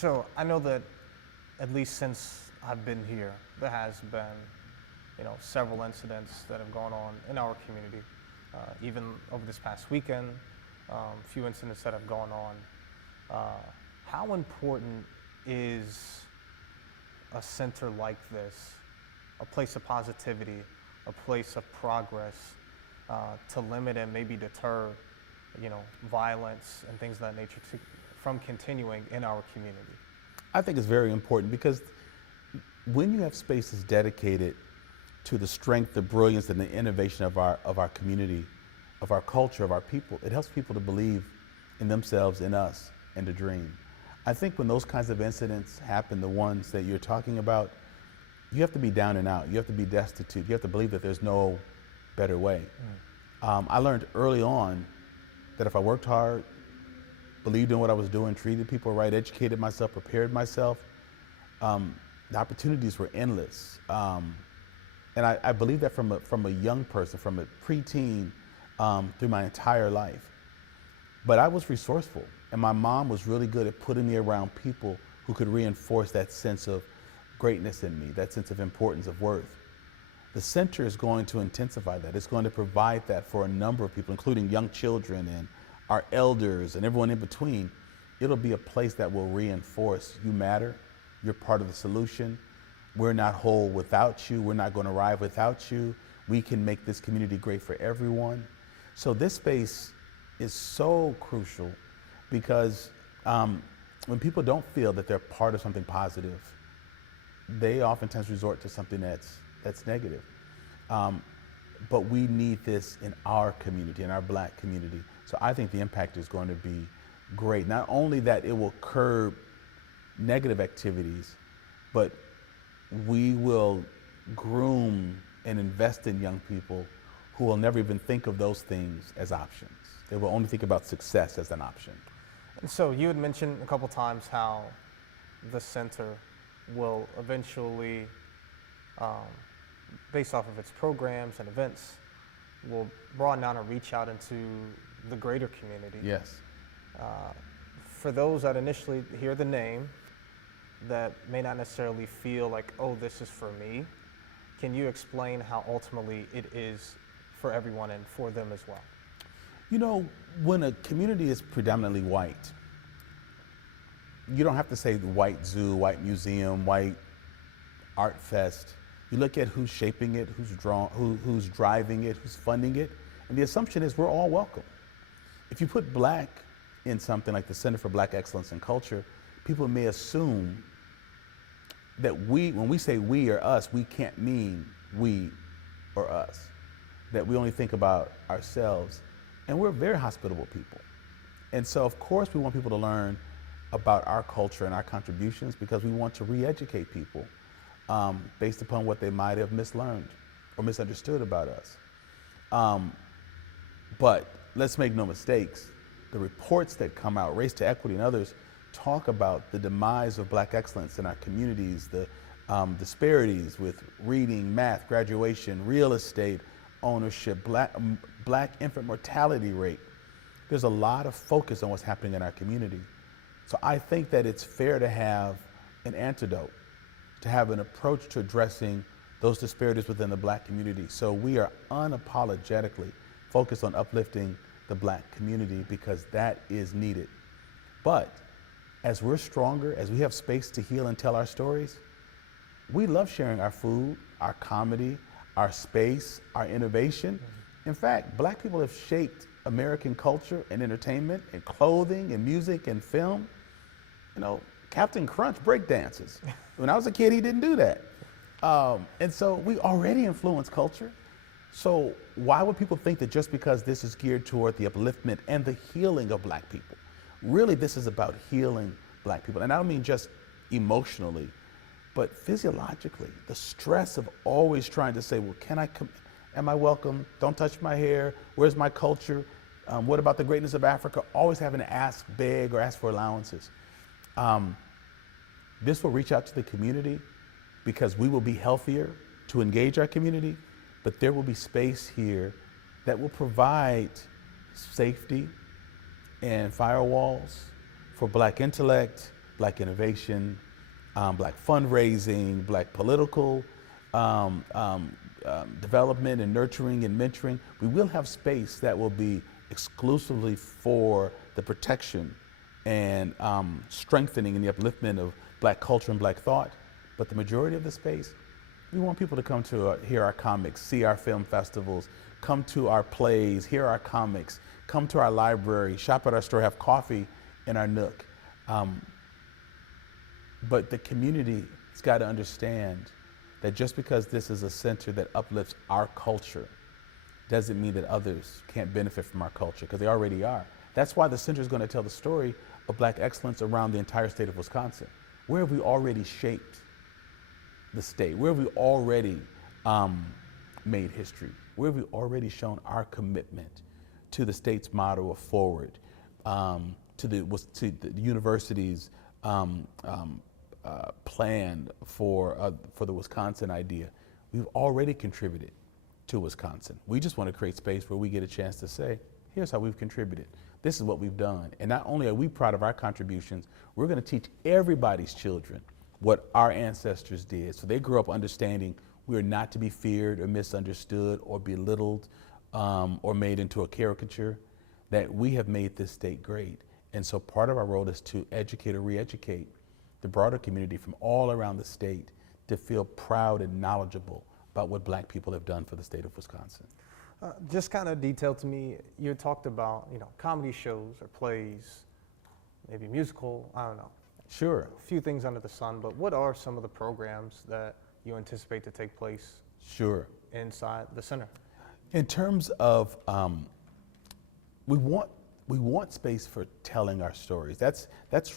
So I know that at least since I've been here, there has been, several incidents that have gone on in our community. Even over this past weekend, a few incidents that have gone on. Uh, how important is a center like this, a place of positivity, a place of progress, to limit and maybe deter, violence and things of that nature from continuing in our community? I think it's very important because when you have spaces dedicated to the strength, the brilliance, and the innovation of our community, of our culture, of our people, it helps people to believe in themselves, in us, and to dream. I think when those kinds of incidents happen, the ones that you're talking about, you have to be down and out. You have to be destitute. You have to believe that there's no better way. I learned early on that if I worked hard, believed in what I was doing, treated people right, educated myself, prepared myself, the opportunities were endless. And I believe that from a young person, from a preteen through my entire life. But I was resourceful, and my mom was really good at putting me around people who could reinforce that sense of greatness in me, that sense of importance, of worth. The center is going to intensify that. It's going to provide that for a number of people, including young children and our elders and everyone in between. It'll be a place that will reinforce you matter, you're part of the solution. We're not whole without you. We're not going to arrive without you. We can make this community great for everyone. So this space is so crucial because when people don't feel that they're part of something positive, they oftentimes resort to something that's negative. But we need this in our community, in our Black community. So I think the impact is going to be great. Not only that it will curb negative activities, but we will groom and invest in young people who will never even think of those things as options. They will only think about success as an option. And so you had mentioned a couple times how the center will eventually, based off of its programs and events, will broaden out and reach out into the greater community. Yes. For those that initially hear the name that may not necessarily feel like, oh, this is for me, can you explain how ultimately it is for everyone and for them as well? You know, when a community is predominantly white, you don't have to say the white zoo, white museum, white art fest. You look at who's shaping it, who's driving it, who's funding it, and the assumption is we're all welcome. If you put Black in something like the Center for Black Excellence in Culture, people may assume that when we say we or us, we can't mean we or us, that we only think about ourselves. And we're very hospitable people. And so, of course, we want people to learn about our culture and our contributions because we want to re-educate people based upon what they might have mislearned or misunderstood about us. But let's make no mistakes. The reports that come out, Race to Equity and others, talk about the demise of Black excellence in our communities, the disparities with reading, math, graduation, real estate, ownership, black infant mortality rate. There's a lot of focus on what's happening in our community. So I think that it's fair to have an antidote, to have an approach to addressing those disparities within the Black community. So we are unapologetically focused on uplifting the Black community because that is needed. But as we're stronger, as we have space to heal and tell our stories, we love sharing our food, our comedy, our space, our innovation. In fact, Black people have shaped American culture and entertainment and clothing and music and film. You know, Captain Crunch breakdances. When I was a kid, he didn't do that. And so we already influence culture. So why would people think that just because this is geared toward the upliftment and the healing of Black people? Really, this is about healing Black people. And I don't mean just emotionally, but physiologically. The stress of always trying to say, well, can I come? Am I welcome? Don't touch my hair. Where's my culture? What about the greatness of Africa? Always having to ask, beg, or ask for allowances. This will reach out to the community because we will be healthier to engage our community, but there will be space here that will provide safety and firewalls for Black intellect, Black innovation, Black fundraising, Black political development and nurturing and mentoring. We will have space that will be exclusively for the protection and strengthening and the upliftment of Black culture and Black thought. But the majority of the space, we want people to come to hear our comics, see our film festivals, come to our plays, hear our comics, come to our library, shop at our store, have coffee in our nook. But the community has got to understand that just because this is a center that uplifts our culture doesn't mean that others can't benefit from our culture, because they already are. That's why the center is going to tell the story of Black excellence around the entire state of Wisconsin. Where have we already shaped the state? Where have we already made history? Where have we already shown our commitment to the state's motto of forward, to the university's plan for the Wisconsin idea? We've already contributed to Wisconsin. We just want to create space where we get a chance to say, here's how we've contributed. This is what we've done. And not only are we proud of our contributions, we're going to teach everybody's children what our ancestors did. So they grew up understanding we are not to be feared or misunderstood or belittled or made into a caricature, that we have made this state great. And so part of our role is to educate or re-educate the broader community from all around the state to feel proud and knowledgeable about what Black people have done for the state of Wisconsin. Just kind of detail to me, you talked about, comedy shows or plays, maybe musical, I don't know. Sure. A few things under the sun, but what are some of the programs that you anticipate to take place Sure. inside the center? In terms of, we want space for telling our stories. That's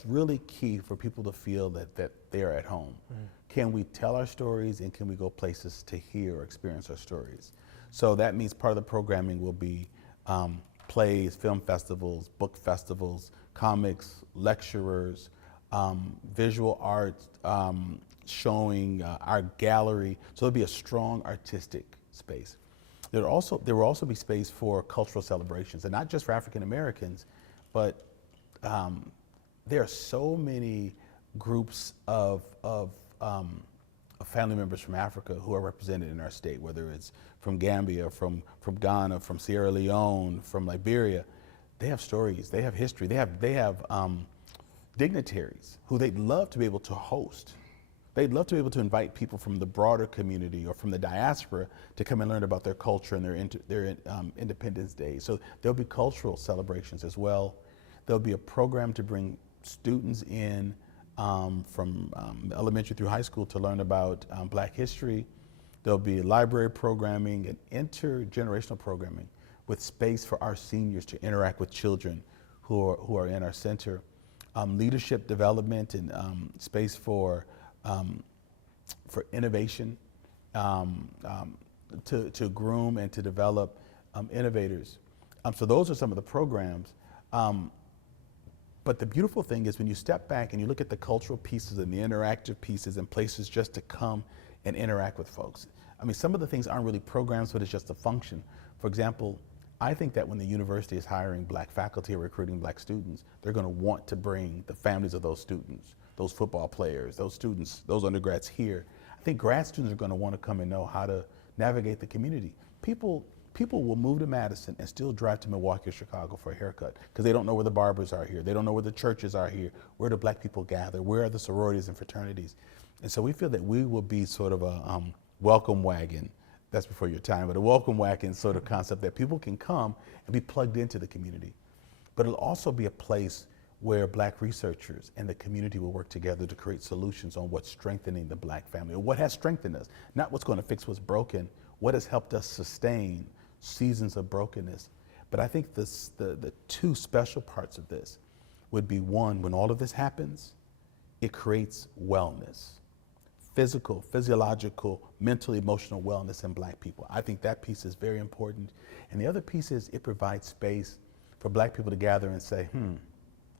really key for people to feel that they're at home. Mm-hmm. Can we tell our stories, and can we go places to hear or experience our stories? So that means part of the programming will be plays, film festivals, book festivals, comics, lecturers, visual art, showing our gallery. So there'll be a strong artistic space. There will also be space for cultural celebrations, and not just for African Americans, but there are so many groups of family members from Africa who are represented in our state, whether it's from Gambia, from Ghana, from Sierra Leone, from Liberia. They have stories, they have history, they have dignitaries who they'd love to be able to host. They'd love to be able to invite people from the broader community or from the diaspora to come and learn about their culture and their Independence Day. So there'll be cultural celebrations as well. There'll be a program to bring students in from elementary through high school to learn about Black history. There'll be library programming and intergenerational programming with space for our seniors to interact with children who are in our center. Leadership development and space for innovation, to groom and to develop innovators. So those are some of the programs. But the beautiful thing is when you step back and you look at the cultural pieces and the interactive pieces and places just to come and interact with folks. I mean, some of the things aren't really programs, but it's just a function. For example, I think that when the university is hiring Black faculty or recruiting Black students, they're going to want to bring the families of those students, those football players, those students, those undergrads here. I think grad students are going to want to come and know how to navigate the community. People will move to Madison and still drive to Milwaukee or Chicago for a haircut because they don't know where the barbers are here. They don't know where the churches are here. Where do Black people gather? Where are the sororities and fraternities? And so we feel that we will be sort of a welcome wagon. That's before your time, but a welcome wagon sort of concept that people can come and be plugged into the community. But it'll also be a place where Black researchers and the community will work together to create solutions on what's strengthening the Black family, or what has strengthened us, not what's going to fix what's broken, what has helped us sustain seasons of brokenness. But I think the two special parts of this would be, one, when all of this happens, it creates wellness, physical, physiological, mental, emotional wellness in Black people. I think that piece is very important. And the other piece is it provides space for Black people to gather and say,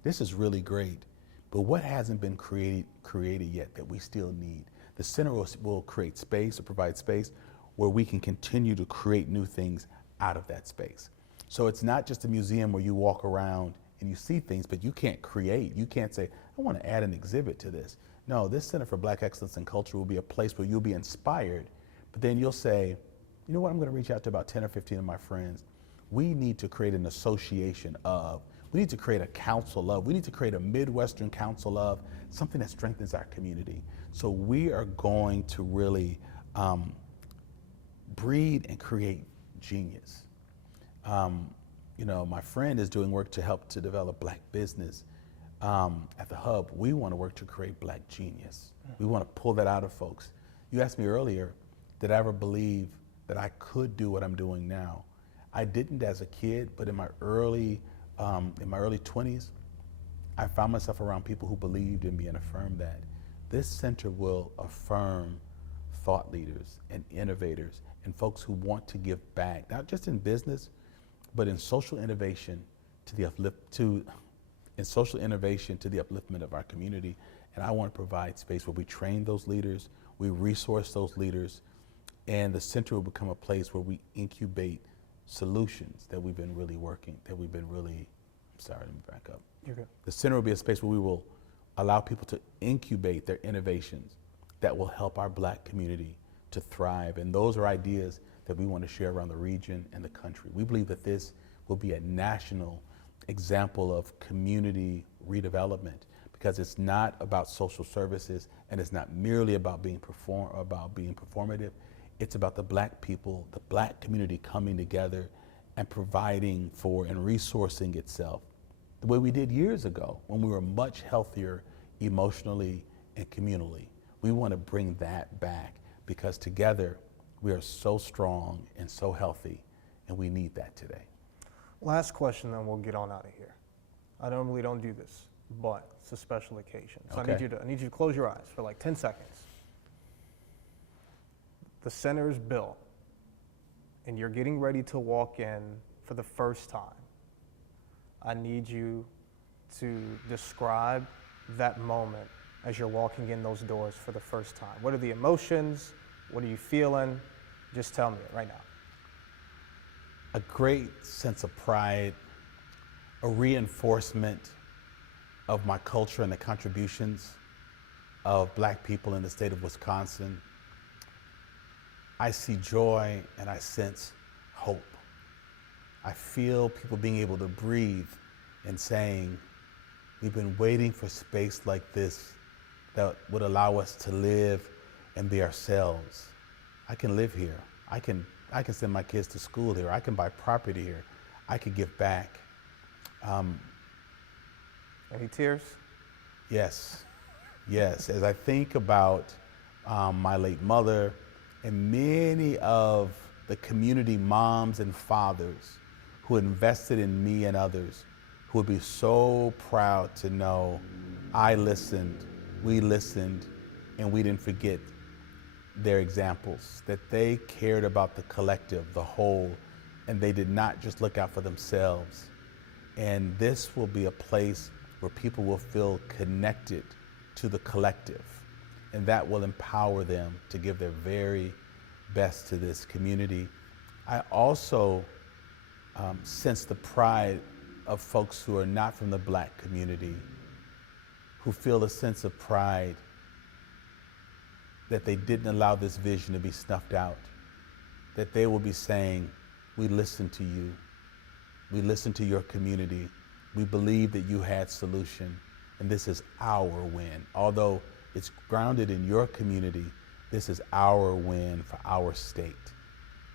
this is really great, but what hasn't been created yet that we still need? The center will create space or provide space where we can continue to create new things out of that space. So it's not just a museum where you walk around and you see things, but you can't create. You can't say, I I want to add an exhibit to this. No, this Center for Black Excellence in Culture will be a place where you'll be inspired, but then you'll say, you know what, I'm going to reach out to about 10 or 15 of my friends. We need to create an association of, we need to create a council of, we need to create a Midwestern council of, something that strengthens our community. So we are going to really breed and create genius. You know, my friend is doing work to help to develop Black business. At the Hub, we want to work to create Black genius. We want to pull that out of folks. You asked me earlier, did I ever believe that I could do what I'm doing now? I didn't as a kid, but in my early 20s, I found myself around people who believed in me and affirmed that. This center will affirm thought leaders and innovators and folks who want to give back, not just in business, but in social innovation to the upliftment of our community. And I want to provide space where we train those leaders, we resource those leaders, and the center will become a place where we incubate solutions that we've been really working, let me back up. You're good. The center will be a space where we will allow people to incubate their innovations that will help our Black community to thrive. And those are ideas that we want to share around the region and the country. We believe that this will be a national example of community redevelopment, because it's not about social services and it's not merely about being performative. It's about the Black people, the Black community coming together and providing for and resourcing itself the way we did years ago when we were much healthier emotionally and communally. We want to bring that back because together we are so strong and so healthy, and we need that today. Last question, then we'll get on out of here. I normally don't do this, but it's a special occasion. So Okay. I need you to close your eyes for like 10 seconds. The center is built, and you're getting ready to walk in for the first time. I need you to describe that moment as you're walking in those doors for the first time. What are the emotions? What are you feeling? Just tell me it right now. A great sense of pride, a reinforcement of my culture and the contributions of Black people in the state of Wisconsin. I see joy and I sense hope. I feel people being able to breathe and saying, we've been waiting for space like this that would allow us to live and be ourselves. I can live here. I can send my kids to school here. I can buy property here. I can give back. Any tears? Yes, yes. As I think about my late mother and many of the community moms and fathers who invested in me and others, who would be so proud to know I listened, we listened, and we didn't forget their examples, that they cared about the collective, the whole, and they did not just look out for themselves. And this will be a place where people will feel connected to the collective, and that will empower them to give their very best to this community. I also sense the pride of folks who are not from the Black community, who feel a sense of pride that they didn't allow this vision to be snuffed out, that they will be saying, we listened to you, we listened to your community, we believe that you had solution, and this is our win. Although it's grounded in your community, this is our win for our state.